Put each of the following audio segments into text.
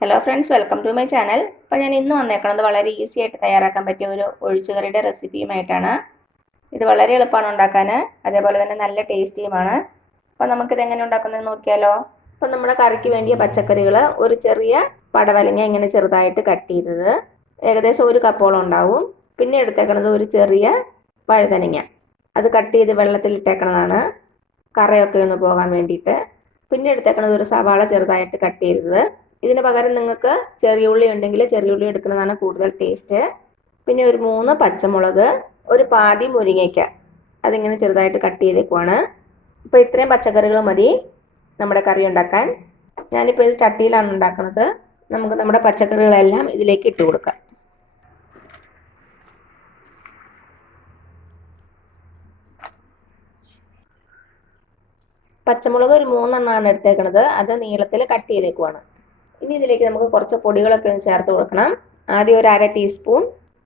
Hello friends, welcome to my channel. അപ്പോൾ ഞാൻ ഇന്ന് വന്നേക്കുന്നത് വളരെ ഈസി ആയിട്ട് തയ്യാറാക്കാൻ പറ്റിയ ഒരു ഒഴിച്ചുകറിയുടെ റെസിപ്പിയുമായിട്ടാണ്. ഇത് വളരെ എളുപ്പമാണ് ഉണ്ടാക്കാൻ, അതേപോലെ തന്നെ നല്ല ടേസ്റ്റിയുമാണ്. അപ്പോൾ നമുക്കിത് എങ്ങനെ ഉണ്ടാക്കുന്നത് നോക്കിയാലോ. അപ്പോൾ നമ്മുടെ കറിക്ക് വേണ്ടിയ പച്ചക്കറികൾ ഒരു ചെറിയ പടവലങ്ങ ഇങ്ങനെ ചെറുതായിട്ട് കട്ട് ചെയ്തത് ഏകദേശം ഒരു കപ്പോളം ഉണ്ടാവും. പിന്നെ എടുത്തേക്കുന്നത് ഒരു ചെറിയ വഴുതനങ്ങ, അത് കട്ട് ചെയ്ത് വെള്ളത്തിലിട്ടേക്കുന്നതാണ് കറയൊക്കെ ഒന്ന് പോകാൻ വേണ്ടിയിട്ട്. പിന്നെ എടുത്തേക്കുന്നത് ഒരു സവാള ചെറുതായിട്ട് കട്ട് ചെയ്തത്. ഇതിന് പകരം നിങ്ങൾക്ക് ചെറിയ ഉള്ളി ഉണ്ടെങ്കിൽ ചെറിയ ഉള്ളി എടുക്കുന്നതാണ് കൂടുതൽ ടേസ്റ്റ്. പിന്നെ ഒരു 3 പച്ചമുളക്, ഒരു പാതി മുരിങ്ങയ്ക്ക, അതിങ്ങനെ ചെറുതായിട്ട് കട്ട് ചെയ്തേക്കുവാണ്. അപ്പോൾ ഇത്രയും പച്ചക്കറികൾ മതി നമ്മുടെ കറി ഉണ്ടാക്കാൻ. ഞാനിപ്പോൾ ഇത് ചട്ടിയിലാണ് ഉണ്ടാക്കുന്നത്. നമുക്ക് നമ്മുടെ പച്ചക്കറികളെല്ലാം ഇതിലേക്ക് ഇട്ട് കൊടുക്കാം. പച്ചമുളക് ഒരു 3 എണ്ണമാണ് എടുത്തേക്കുന്നത്, അത് നീളത്തിൽ കട്ട് ചെയ്തേക്കുവാണ്. ഇനി ഇതിലേക്ക് നമുക്ക് കുറച്ച് പൊടികളൊക്കെ ഒന്ന് ചേർത്ത് കൊടുക്കണം. ആദ്യം ഒരു 1/2 ടീസ്പൂൺ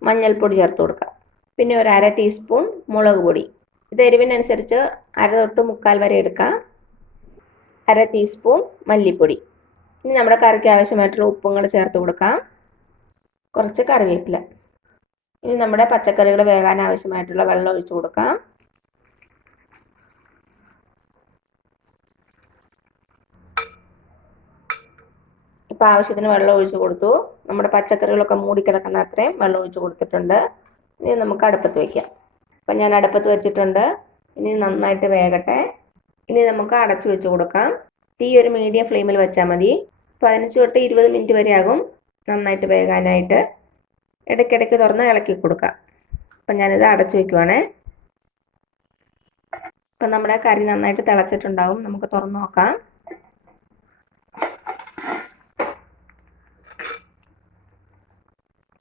മഞ്ഞൾപ്പൊടി ചേർത്ത് കൊടുക്കാം. പിന്നെ ഒരു 1/2 ടീസ്പൂൺ മുളക് പൊടി. ഇത് എരിവിനനുസരിച്ച് 1/2 തൊട്ട് 1/4 വരെ എടുക്കാം. 1/2 ടീസ്പൂൺ മല്ലിപ്പൊടി. ഇനി നമ്മുടെ കറിക്ക് ആവശ്യമായിട്ടുള്ള ഉപ്പും കൂടെ ചേർത്ത് കൊടുക്കാം. കുറച്ച് കറിവേപ്പില. ഇനി നമ്മുടെ പച്ചക്കറികൾ വേകാൻ ആവശ്യമായിട്ടുള്ള വെള്ളം ഒഴിച്ചു കൊടുക്കാം. ഇപ്പോൾ ആവശ്യത്തിന് വെള്ളം ഒഴിച്ച് കൊടുത്തു. നമ്മുടെ പച്ചക്കറികളൊക്കെ മൂടിക്കിടക്കുന്ന അത്രയും വെള്ളം ഒഴിച്ച് കൊടുത്തിട്ടുണ്ട്. ഇനി നമുക്ക് അടുപ്പത്ത് വയ്ക്കാം. അപ്പം ഞാൻ അടുപ്പത്ത് വെച്ചിട്ടുണ്ട്. ഇനി നന്നായിട്ട് വേകട്ടെ. ഇനി നമുക്ക് അടച്ചു വെച്ച് കൊടുക്കാം. തീ ഒരു മീഡിയം ഫ്ലെയിമിൽ വെച്ചാൽ മതി. 15 തൊട്ട് 20 മിനിറ്റ് വരെ ആകും നന്നായിട്ട് വേകാനായിട്ട്. ഇടയ്ക്കിടയ്ക്ക് തുറന്ന് ഇളക്കി കൊടുക്കാം. അപ്പം ഞാനിത് അടച്ചു വയ്ക്കുവാണേ. അപ്പം നമ്മുടെ കറി നന്നായിട്ട് തിളച്ചിട്ടുണ്ടാവും. നമുക്ക് തുറന്ന് നോക്കാം.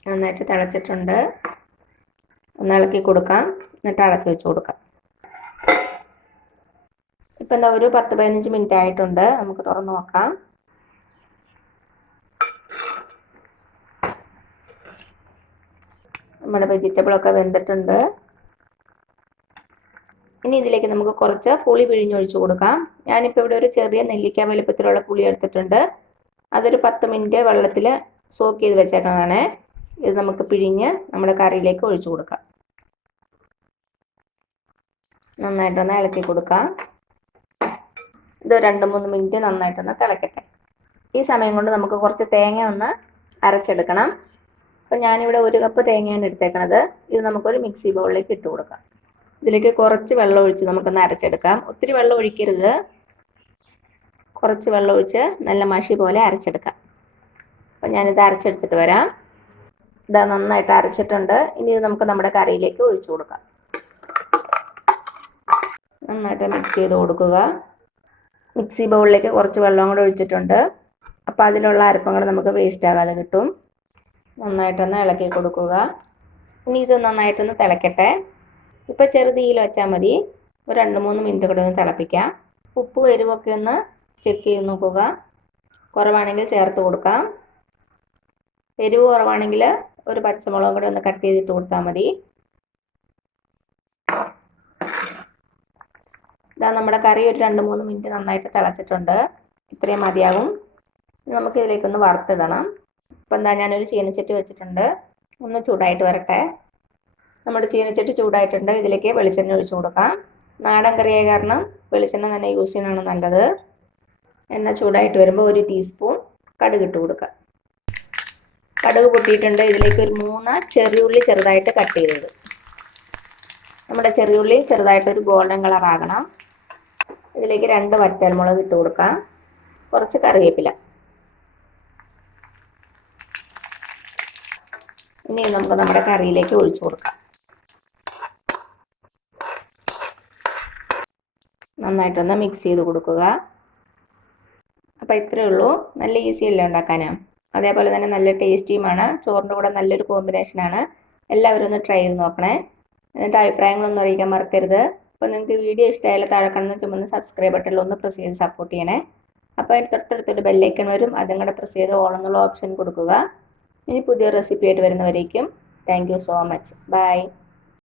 നന്നായിട്ട് തിളച്ചിട്ടുണ്ട്. ഒന്ന് ഇളക്കി കൊടുക്കാം, എന്നിട്ട് അടച്ചു വെച്ച് കൊടുക്കാം. ഇപ്പം എന്താ ഒരു 10-15 മിനിറ്റ് ആയിട്ടുണ്ട്. നമുക്ക് തുറന്ന് നോക്കാം. നമ്മുടെ വെജിറ്റബിളൊക്കെ വെന്തിട്ടുണ്ട്. ഇനി ഇതിലേക്ക് നമുക്ക് കുറച്ച് പുളി പിഴിഞ്ഞൊഴിച്ച് കൊടുക്കാം. ഞാനിപ്പോൾ ഇവിടെ ഒരു ചെറിയ നെല്ലിക്ക വലുപ്പത്തിലുള്ള പുളി എടുത്തിട്ടുണ്ട്. അതൊരു 10 മിനിറ്റ് വെള്ളത്തിൽ സോക്ക് ചെയ്ത് വെച്ചേക്കുന്നതാണ്. ഇത് നമുക്ക് പിഴിഞ്ഞ് നമ്മുടെ കറിയിലേക്ക് ഒഴിച്ചു കൊടുക്കാം. നന്നായിട്ടൊന്ന് ഇളക്കി കൊടുക്കാം. ഇത് 2-3 മിനിറ്റ് നന്നായിട്ടൊന്ന് തിളക്കട്ടെ. ഈ സമയം കൊണ്ട് നമുക്ക് കുറച്ച് തേങ്ങ ഒന്ന് അരച്ചെടുക്കണം. അപ്പം ഞാനിവിടെ 1 കപ്പ് തേങ്ങയാണ് എടുത്തേക്കണത്. ഇത് നമുക്കൊരു മിക്സി ബൗളിലേക്ക് ഇട്ട് കൊടുക്കാം. ഇതിലേക്ക് കുറച്ച് വെള്ളം ഒഴിച്ച് നമുക്കൊന്ന് അരച്ചെടുക്കാം. ഒത്തിരി വെള്ളം ഒഴിക്കരുത്, കുറച്ച് വെള്ളം ഒഴിച്ച് നല്ല മഷി പോലെ അരച്ചെടുക്കാം. അപ്പം ഞാനിത് അരച്ചെടുത്തിട്ട് വരാം. ഇതാ നന്നായിട്ട് അരച്ചിട്ടുണ്ട്. ഇനി ഇത് നമുക്ക് നമ്മുടെ കറിയിലേക്ക് ഒഴിച്ചു കൊടുക്കാം. നന്നായിട്ട് മിക്സ് ചെയ്ത് കൊടുക്കുക. മിക്സി ബൗളിലേക്ക് കുറച്ച് വെള്ളം കൂടെ ഒഴിച്ചിട്ടുണ്ട്. അപ്പോൾ അതിലുള്ള അരപ്പം കൂടെ നമുക്ക് വേസ്റ്റ് ആകാതെ കിട്ടും. നന്നായിട്ടൊന്ന് ഇളക്കി കൊടുക്കുക. ഇനി ഇത് നന്നായിട്ടൊന്ന് തിളക്കട്ടെ. ഇപ്പോൾ ചെറുതീയിൽ വെച്ചാൽ മതി. ഒരു 2-3 മിനിറ്റ് കൂടെ ഒന്ന് തിളപ്പിക്കാം. ഉപ്പും എരിവൊക്കെ ഒന്ന് ചെക്ക് ചെയ്ത് നോക്കുക. കുറവാണെങ്കിൽ ചേർത്ത് കൊടുക്കാം. എരിവ് കുറവാണെങ്കിൽ ഒരു പച്ചമുളകും കൂടെ ഒന്ന് കട്ട് ചെയ്തിട്ട് കൊടുത്താൽ മതി. ഇതാ നമ്മുടെ കറി ഒരു 2-3 മിനിറ്റ് നന്നായിട്ട് തിളച്ചിട്ടുണ്ട്. ഇത്രയും മതിയാകും. നമുക്ക് ഇതിലേക്കൊന്ന് വറുത്തിടണം. ഇപ്പം എന്താ ഞാനൊരു ചീനച്ചട്ടി വെച്ചിട്ടുണ്ട്. ഒന്ന് ചൂടായിട്ട് വരട്ടെ. നമ്മുടെ ചീനച്ചട്ടി ചൂടായിട്ടുണ്ട്. ഇതിലേക്ക് വെളിച്ചെണ്ണ ഒഴിച്ചു കൊടുക്കാം. നാടൻ കറിയായ കാരണം വെളിച്ചെണ്ണ തന്നെ യൂസ് ചെയ്യുന്നതാണ് നല്ലത്. എണ്ണ ചൂടായിട്ട് വരുമ്പോൾ 1 ടീസ്പൂൺ കടുക് ഇട്ട് കൊടുക്കാം. കടുക് പൊട്ടിയിട്ടുണ്ട്. ഇതിലേക്ക് ഒരു 3 ചെറിയുള്ളി ചെറുതായിട്ട് കട്ട് ചെയ്തത്. നമ്മുടെ ചെറിയുള്ളി ചെറുതായിട്ടൊരു ഗോൾഡൻ കളർ ആകണം. ഇതിലേക്ക് 2 വറ്റൽമുളക് ഇട്ട് കൊടുക്കാം. കുറച്ച് കറിവേപ്പില. ഇനി നമുക്ക് നമ്മുടെ കറിയിലേക്ക് ഒഴിച്ചു കൊടുക്കാം. നന്നായിട്ടൊന്ന് മിക്സ് ചെയ്ത് കൊടുക്കുക. അപ്പോൾ ഇത്രയേ ഉള്ളൂ. നല്ല ഈസി അല്ലേ ഉണ്ടാക്കാൻ. അതേപോലെ തന്നെ നല്ല ടേസ്റ്റിയുമാണ്. ചോറിൻ്റെ കൂടെ നല്ലൊരു കോമ്പിനേഷനാണ്. എല്ലാവരും ഒന്ന് ട്രൈ ചെയ്ത് നോക്കണേ. എന്നിട്ട് അഭിപ്രായങ്ങളൊന്നും അറിയിക്കാൻ മറക്കരുത്. അപ്പോൾ നിങ്ങൾക്ക് വീഡിയോ ഇഷ്ടമായാലും താഴെ കാണുന്ന ചുമന്ന സബ്സ്ക്രൈബ് ബട്ടണിൽ ഒന്ന് പ്രസ് ചെയ്ത് സപ്പോർട്ട് ചെയ്യണേ. അപ്പോൾ അതിന് തൊട്ടടുത്തൊരു ബെല്ലൈക്കൺ വരും. അതും കൂടെ പ്രസ് ചെയ്ത് ഓൾ എന്നുള്ള ഓപ്ഷൻ കൊടുക്കുക. ഇനി പുതിയ റെസിപ്പി ആയിട്ട് വരുന്നവരേക്കും thank you so much. By.